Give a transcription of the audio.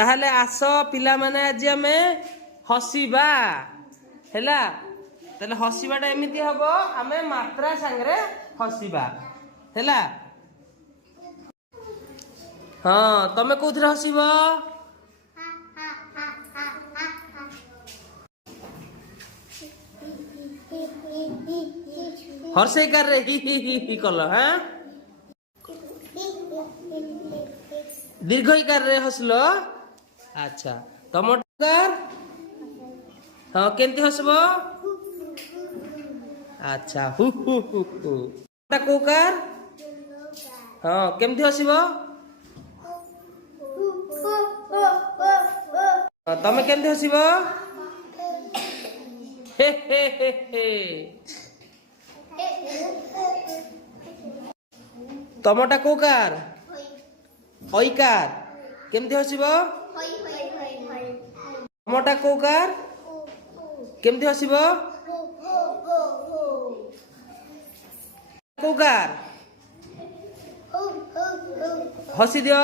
ताहले आस पिला माने आज आमे हसीबा हैला ताले हसीबाटा एमिति हबो आमे मात्रा संगरे हसीबा हैला। हाँ तमे कोथरे हसीबो हर्षे कर रे ही कल हाँ दीर्घ कर रे हसलो अच्छा टमाटर हाँ केंती हसबो अच्छा हु कोकार हाँ केमती हसबो तमे केमती हसबो हे हे हे हे तमटा कोकार ओइकार केमती हसबो तमटा कोकार केमती हसबो कोकार हसी दियो।